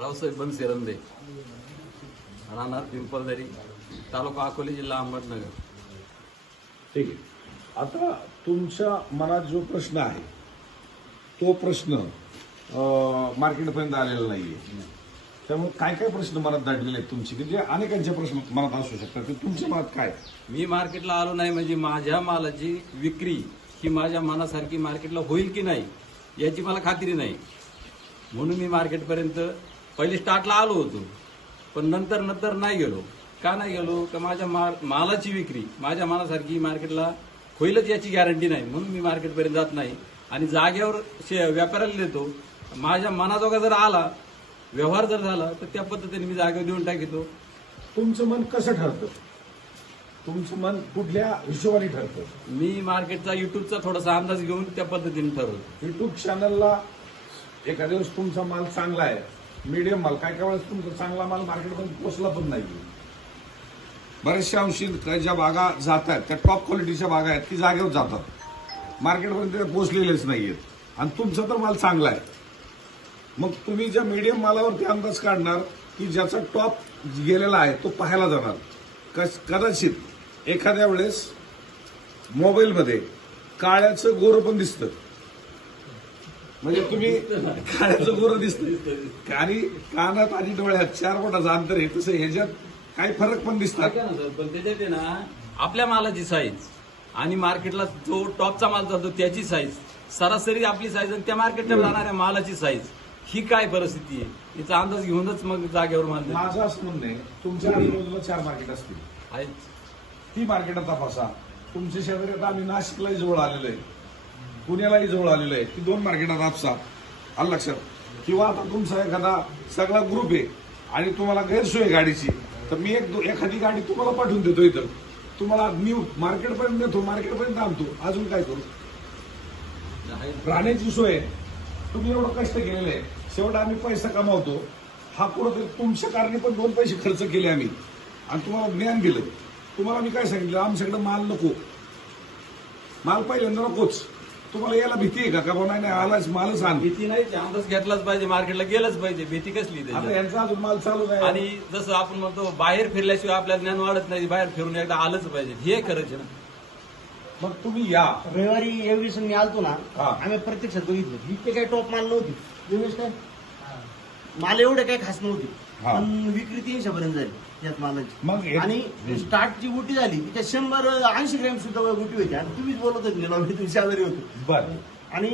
रावसाहेब बनसे रंदे राहणार पिंपळदरी तालुका अकोले जिल्हा अहमदनगर. ठीक आहे. आता तुमच्या मनात जो प्रश्न आहे तो प्रश्न मार्केटपर्यंत आलेला नाहीये. त्यामुळे काय काय प्रश्न मनात दडलेले आहेत तुमचे? की जे अनेकांचे प्रश्न मनात असू शकतात. ते तुमच्या मनात काय मी मार्केटला आलो नाही म्हणजे माझ्या मालाची विक्री ही माझ्या मनासारखी मार्केटला होईल की नाही याची मला खात्री नाही. म्हणून मी मार्केटपर्यंत पहिले स्टार्टला आलो होतो. पण नंतर नंतर नाही गेलो. का नाही गेलो? का माझ्या माल मालाची विक्री माझ्या मनासारखी मार्केटला होईलच याची गॅरंटी नाही. म्हणून मी मार्केटपर्यंत जात नाही. आणि जागेवर शे- व्यापाऱ्याला देतो. माझ्या मनाजोगा जर आला व्यवहार जर झाला तर त्या पद्धतीने मी जागेवर देऊन टाकतो. तुमचं मन कसं ठरतं? तुमचं मन कुठल्या हिशोबाने ठरतं? मी मार्केटचा युट्यूबचा थोडासा अंदाज घेऊन त्या पद्धतीने ठरवतो. युट्यूब चॅनलला एखाद्या वेळेस तुमचा माल चांगला आहे. मीडियम माल. काय काय वेळेस तुमचा चांगला माल मार्केटमध्ये पोचला पण नाही. बऱ्याचशा अंशी ज्या बागा जात आहेत. त्या टॉप क्वालिटीच्या बागा आहेत. ती जागेवर जातात. मार्केटपर्यंत ते पोचलेलेच आहेत आणि तुमचा तर माल चांगला आहे. मग तुम्ही ज्या मीडियम मालावरती अंदाज काढणार की ज्याचा टॉप गेलेला आहे तो पाहायला जाणार. कस- कदाचित एखाद्या वेळेस मोबाईलमध्ये काळ्याचं गोरं पण दिसतं. म्हणजे तुम्ही काळ्याचं गोरं दिसतं आणि कानात आणि डोळ्यात चार बोटाचं अंतर आहे तसं ह्याच्यात काही फरक पण दिसतात. ऐका ना सर पण त्याच्यात आहे ना आपल्या मालाची साईज आणि मार्केटला जो टॉपचा माल जातो त्याची साईज सरासरी आपली साईज आणि त्या मार्केटला जाणाऱ्या मालाची साईज ही काय परिस्थिती आहे? याचा अंदाज घेऊनच मग जागेवर माल. माझं असं म्हणणं आहे तुमच्या आजूबाजूला चार मार्केट असतील. आहेत. ती मार्केट तपासा तुमच्या शेजारी आता आम्ही नाशिकलाही जवळ आलेलो आहे. पुण्यालाही जवळ आलेलं आहे. की दोन मार्केटात आपसा. आलं लक्षात? किंवा आता तुमचा एखादा सगळा ग्रुप आहे आणि तुम्हाला गैरसोय आहे गाडीची तर मी एक एखादी गाडी तुम्हाला पाठवून देतो इथं. तुम्हाला मी मार्केटपर्यंत नेतो मार्केटपर्यंत आणतो. अजून काय करू? राहण्याची सोय तुम्ही एवढं कष्ट केलेलं आहे. शेवट आम्ही पैसा कमावतो. हा कुठं तुमच्या कारणे पण दोन पैसे खर्च केले आम्ही. आणि तुम्हाला ज्ञान दिलं तुम्हाला मी काय सांगितलं? आमच्याकडे माल नको. माल पहिल्यांदा नकोच. तुम्हाला याला भीती आहे का? का बाबा नाही नाही आलाच मालच आण. भीती नाही अंदाज घेतलाच पाहिजे मार्केटला गेलंच पाहिजे भीती कसली आता? यांचा अजून माल चालू आहे आणि जसं आपण म्हणतो बाहेर फिरल्याशिवाय आपल्याला ज्ञान वाढत नाही बाहेर फिरून एकदा आलंच पाहिजे. हे खरंच आहे ना. मग तुम्ही या. रविवारी एवढी मी आलतो ना हा. आम्ही प्रत्यक्षात बघितलं. इतके काही टॉप माल नव्हती. दिनेश काय? माल एवढे काही खास नव्हते. हा. पण विक्री तीनशे पर्यंत झाली. यात मालाची. मग आणि स्टार्टची गुटी झाली तिच्या शंभर ऐंशी ग्रॅम सुद्धा गुटी होती आणि तुम्हीच बोलत होते गेलो मी तुमच्या शेजारी होतो. बर. आणि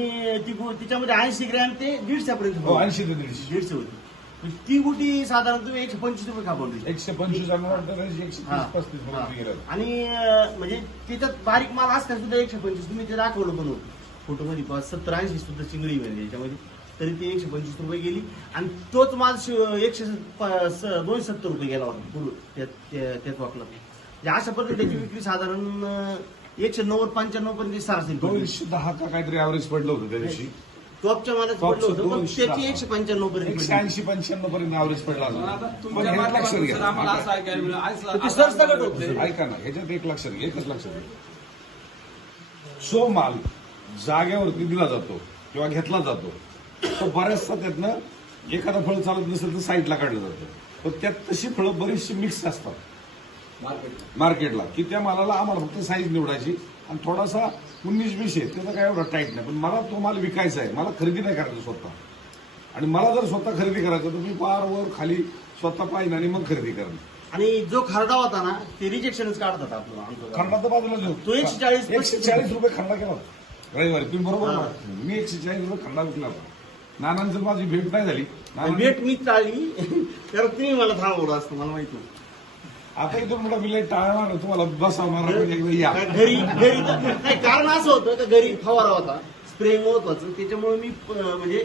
ती गु- तिच्यामध्ये ऐंशी ग्रॅम ते दीडशेपर्यंत हो ऐंशी ते दीडशे. दीडशे होती. म्हणजे ती गुटी साधारण तुम्ही एकशे पंचवीस रुपये खापवली एकशे पंचवीस आणि वाटतं एकशे हा. तीस पस्तीस हा. पर्यंत गेलं. आणि अं, म्हणजे त्याच्यात बारीक माल असतात सुद्धा एकशे पंचवीस तुम्ही ते दाखवलं पण फोटो मध्ये पाच सत्तर ऐंशी सुद्धा चिंगडी म्हणजे याच्यामध्ये. तरी ती एकशे पंचवीस रुपये गेली. आणि तोच माल एकशे दोनशे सत्तर रुपये गेला होता पूर्ण त्यात त्या- त्यात वाकला. म्हणजे अशा पद्धतीची विक्री साधारण एकशे नव्वद पंच्याण्णव पर्यंत सरासरी. दोनशे दहा का काहीतरी ॲव्हरेज पडलं होतं त्या दिवशी. टॉपच्या मालाचं टॉपचं पडलं होतं पण त्याची. एकशे पंच्याण्णव पर्यंत. ऐंशी पंच्याण्णव पर्यंत ॲव्हरेज पडला. ऐका ना ह्याच्यात एक लक्षात घ्या एकच लक्षात घ्या. जो माल जागेवरती दिला जातो किंवा घेतला जातो तो बऱ्याचसा त्यातनं एखादा फळ चालत नसेल तर साईडला काढलं जातं. पण त्यात तशी फळं बरीचशी मिक्स असतात. मार्केटला. मार्केटला. की त्या मालाला आम्हाला फक्त साईज निवडायची. आणि थोडासा उन्नीस बीस आहे त्याचा काय एवढा टाईट नाही. पण मला तो माल विकायचा आहे. मला खरेदी नाही करायचं स्वतः. आणि मला जर स्वतः खरेदी करायचं तर मी पार वर खाली स्वतः पाहिजे आणि मग खरेदी करणार. आणि जो खरडा होता ना ते रिजेक्शनच काढतात आपलं आमचं. खंडा तर बाजूला तो 140 एकशे चाळीस रुपये. खंडा केला होता. रविवारी. तुम्ही बरोबर. मी एकशे चाळीस रुपये खंडा विकला होता. नानांचं माझी भेट नाही झाली. नानांनी- भेट मी टाळली. तर तुम्ही मला थांबवलं असतं मला माहीत आता इथून मोठा मी लई टाळणार तुम्हाला बसा मारा म्हणजे एकदा या. घरी घरी तर नाही कारण असं होतं का घरी फवारा होता. स्प्रे महत्वाचं. त्याच्यामुळे मी म्हणजे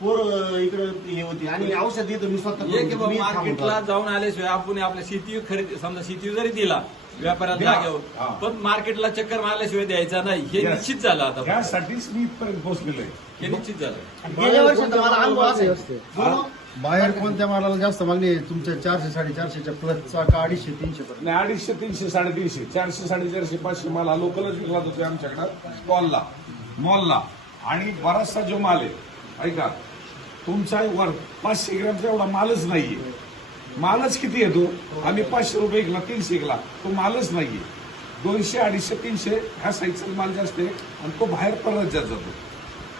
पोर इकडं हे होती. आणि औषध देतो मी स्वतः ये की मार्केटला. जाऊन आल्याशिवाय आपण आपल्या शेती खरेदी समजा शेती जरी दिला व्यापाऱ्याला. जागेवर हा. पण मार्केटला चक्कर मारल्याशिवाय द्यायचा नाही. हे Yes. निश्चित झालं आता. त्यासाठीच मी इथपर्यंत पोहोचलेलो आहे हे निश्चित झालं. गेल्या वर्षात मला अनुभव असेल हा? बाहेर कोणत्या मालाला जास्त मागणी आहे? तुमच्या चारशे साडेचारशेच्या प्लसचा का अडीचशे तीनशे पर्यंत? नाही अडीचशे तीनशे साडेतीनशे. चारशे साडेचारशे पाचशे माल हा लोकलच विकला जातोय आमच्याकडं. स्टॉलला मॉलला. आणि बराचसा जो माल आहे ऐका तुमचा वर पाचशे ग्रॅमचा एवढा मालच नाहीये. मालच किती येतो आम्ही पाचशे रुपये एकला तीनशे एकला तो मालच नाहीये. दोनशे अडीचशे तीनशे ह्या साईजचा माल जास्त आहे आणि तो बाहेर परराज्यात जातो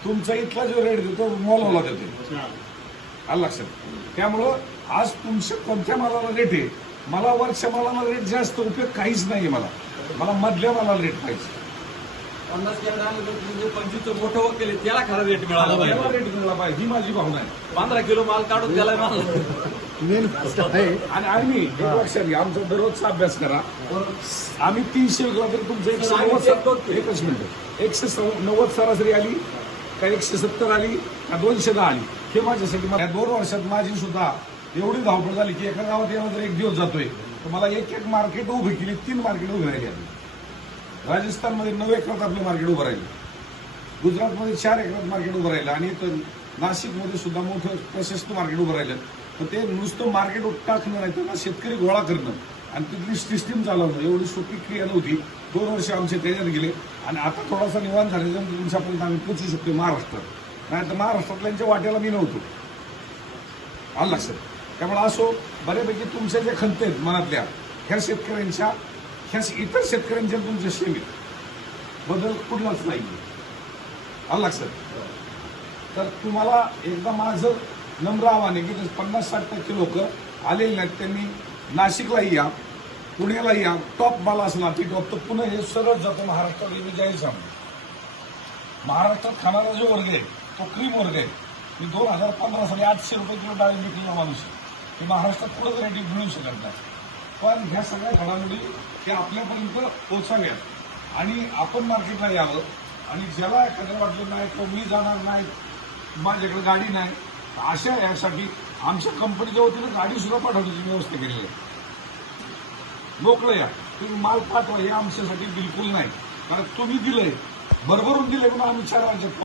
तुमचा इथला जो रेट देतो मॉलवाला देतो. आलं लक्षात? त्यामुळं आज तुमच्या कोणत्या मालाला रेट आहे? मला वरच्या मालाला रेट जास्त उपयोग काहीच नाही मला. मला मधल्या मालाला रेट पाहिजे. पन्नास आणलं तुम्ही पंचवीसचं मोठं वक केले त्याला खरा रेट मिळाला पाहिजे. रेट मिळाला पाहिजे. ही माझी भावना आहे. पंधरा किलो माल काढून त्याला माल. मेन गोष्ट आहे. आणि आम्ही एक लक्षात घ्या. आमचा दररोजचा अभ्यास करा. आम्ही तीनशे विकला तरी तुमचं एकशे नव्वद सा- एकच मिनिट. एकशे सव- नव्वद सरासरी आली का एकशे सत्तर आली का दोनशे दहा आली हे माझ्यासाठी मला- दोन वर्षात माझी सुद्धा एवढी धावपळ झाली की एका गावात येणं जर एक दिवस जातोय तर मला एक एक मार्केट उभी केली तीन मार्केट उभी राहिली. राजस्थानमध्ये नऊ एकरात आपलं मार्केट उभं राहिलं. गुजरातमध्ये चार एकरात मार्केट उभं राहिलं आणि नाशिकमध्ये सुद्धा मोठं प्रशस्त मार्केट उभं राहिलं. तर ते नुसतं मार्केट टाकणं नाही तर शेतकरी गोळा करणं आणि तिथली सिस्टीम चालवणं एवढी सोपी क्रिया नव्हती. दोन वर्ष आमचे त्याच्यात गेले आणि आता थोडासा निवांत झाल्यानंतर तुमच्यापर्यंत आम्ही पोचू शकतो महाराष्ट्रात. नाही तर महाराष्ट्रातल्यांच्या वाट्याला मी नव्हतो. आलं लक्षात. त्यामुळे असो बऱ्यापैकी तुमच्या ज्या खंत आहेत मनातल्या ह्या शेतकऱ्यांच्या ह्या इतर शेतकऱ्यांच्या तुमच्या सेवेत बदल कुठलाच नाही. आला लक्षात तर तुम्हाला एकदा माझं नम्र आव्हान आहे की पन्नास साठ टक्के लोक आलेले नाहीत त्यांनी नाशिकलाही या पुण्यालाही या टॉप माल असला ती टॉप तर पुणे हे सरळ जातो महाराष्ट्रात मी जाहीर सांगतो. महाराष्ट्रात खाणारा जो वर्ग आहे तो क्रीम वर्ग आहे. मी दोन हजार पंधरा साली आठशे रुपये किलो डाळी विकलेला माणूस आहे. हे महाराष्ट्रात कुठंच रेटी मिळू शकत नाही. पण ह्या सगळ्या घडामोडी त्या आपल्यापर्यंत पोचाव्यात आणि आपण मार्केटला यावं. आणि ज्याला एखादं वाटलं नाही तो मी जाणार नाही माझ्याकडे गाडी नाही अशा यासाठी आमच्या कंपनीच्या वतीनं गाडी सुद्धा पाठवण्याची व्यवस्था केलेली आहे. मोकळं या. तुम्ही माल पाठवा हे आमच्यासाठी बिलकुल नाही. कारण तुम्ही दिलंय. भरभरून दिले म्हणून आम्ही चार राज्यात